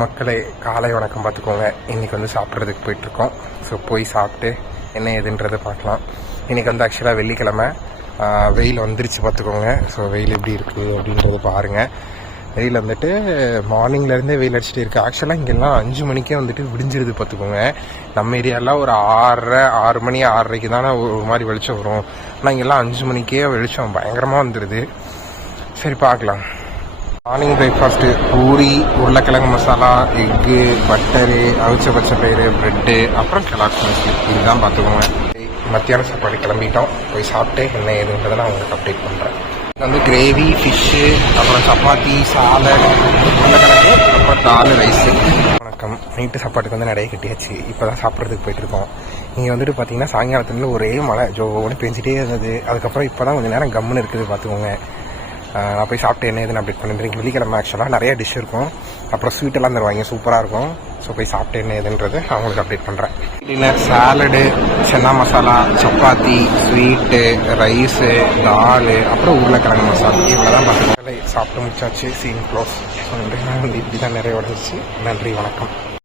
மக்களை காலை வணக்கம் பார்த்துக்கோங்க. இன்றைக்கி வந்து சாப்பிட்றதுக்கு போயிட்டுருக்கோம். ஸோ போய் சாப்பிட்டு என்ன ஏதுன்றதை பார்க்கலாம். இன்றைக்கி வந்து ஆக்சுவலாக வெள்ளிக்கிழமை, வெயில் வந்துருச்சு பார்த்துக்கோங்க. ஸோ வெயில் எப்படி இருக்குது அப்படின்றத பாருங்கள். வெயில் வந்துட்டு மார்னிங்லேருந்தே வெயில் அடிச்சுட்டு இருக்குது. ஆக்சுவலாக இங்கெல்லாம் 5 மணிக்கே வந்துட்டு விடிஞ்சிருது பார்த்துக்கோங்க. நம்ம ஏரியாலாம் ஒரு 6 மணி 6:30 தானே ஒரு மாதிரி வெளிச்சம் வரும். ஆனால் இங்கெல்லாம் 5 மணிக்கே வெளிச்சம் பயங்கரமாக வந்துடுது. சரி பார்க்கலாம். மார்னிங் பிரேக்ஃபாஸ்ட்டு பூரி, உருளைக்கிழங்கு மசாலா, எக்கு, பட்டரு, அவிச்ச பச்சை பயிறு, ப்ரெட்டு, அப்புறம் கெலாக்ஸ் மிஸ்லி. இதுதான் பார்த்துக்கோங்க. மத்தியான சாப்பாடு கிளம்பிட்டோம். போய் சாப்பிட்டு என்ன ஏதுன்றதை நான் உங்களுக்கு அப்டேட் பண்ணுறேன். வந்து கிரேவி, ஃபிஷ்ஷு, அப்புறம் சப்பாத்தி, சாலட், உருளைக்கிழங்கு, அப்புறம் தால், ரைஸு. வணக்கம். நைட்டு சாப்பாட்டுக்கு வந்து நிறைய கட்டியாச்சு. இப்போ தான் சாப்பிட்றதுக்கு போயிட்டுருக்கோம். இங்கே வந்துட்டு பார்த்தீங்கன்னா சாயங்காலத்துல ஒரே மழை ஜோன்னு பெஞ்சிட்டே இருந்தது. அதுக்கப்புறம் இப்போ தான் கொஞ்சம் நேரம் கம்முன்னு இருக்குது பார்த்துக்கோங்க. நான் போய் சாப்பிட்டு என்ன ஏதுன்னு அப்டேட் பண்ணிட்டு, வெள்ளிக்கிழமை ஆக்சுவலாக நிறைய டிஷ் இருக்கும். அப்புறம் ஸ்வீட்டெல்லாம் தருவாங்க, சூப்பராக இருக்கும். ஸோ போய் சாப்பிட்டு என்ன ஏதுன்றது நான் உங்களுக்கு அப்டேட் பண்ணுறேன். Dinner salad, chana masala, chapati, sweet, rice, dal, அப்புறம் உருளைக்கிழங்கு மசாலா, இவ்வளோ தான் பார்த்துக்கோங்க. சாப்பிட்டு முடிச்சாச்சு. Scene close. ஸோ வந்து இப்படி தான் நிறைய உடஞ்சிச்சு. நன்றி, வணக்கம்.